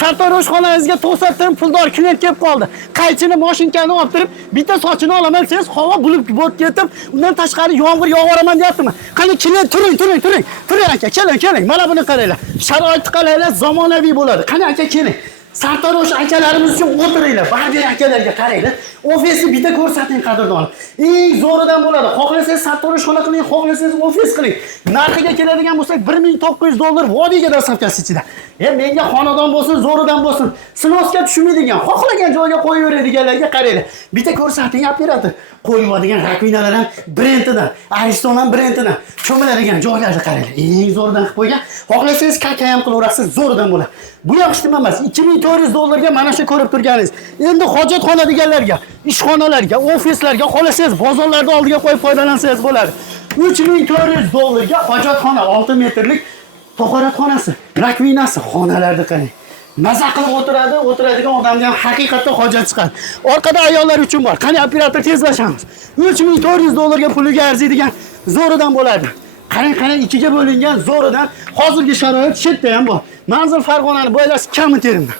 sartarosh xonangizga to'satdan puldor klient kelib qoldi. Qaychini mashinkani olib turib, bitta sochini olaman desangiz, havo bo'lib ketib, undan tashqari yomg'ir yog'oraman deyaptimi? Qani klient turing. Turing aka, keling. Mana buni qaranglar. Sharoitni qaranglar, zamonaviy bo'ladi. Qani aka keling. Sartarosh akalarimiz uchun o'tiringlar. Barcha akalarga qaranglar. Ofisni bitta ko'rsating qadrdonlar. Eng zo'ridan bo'ladi. Xohlasangiz sartarosh xona qiling, xohlasangiz ofis qiling. Narxiga keladigan bo'lsak $1900 vodiyga dastavkasi ichida. Menga xonadon bo'lsin, zo'ridan bo'lsin, sinosga tushmaydigan, xohlagan joyga qo'yaveradiganlarga qaranglar. Bitta ko'rsating operator. Qo'yadigan rakvinalar ham brendidan, Ariston ham brendidan, cho'miladigan joylarni qaranglar. Eng zo'ridan qilib qo'ygan. Xohlasangiz kaka ham qilaverasiz, zo'ridan bo'ladi. Bu ham ishtima emas. $2400 ga mana shu ko'rib turganingiz. Endi hojatxona deganlarga, ishxonalarga, ofislarga xohlasangiz bozorlarda oldiga qo'yib foydalansangiz bo'ladi. $3400 ga hojatxona 6 metrlik to'qoratxonasi, rakvinasi, xonalarni qarang. Maza qilib o'tiradigan odamga ham haqiqatda hojat chiqadi. Orqada ayollar uchun bor. Qani operator tezlashamiz. $3400 ga puliga arziydigan zo'ridan bo'ladi. Qarang, ichiga bo'lingan zo'ridan hozirgi sharoit chetda ham bor. Manzil Farg'onani bo'ylasi kami terimda.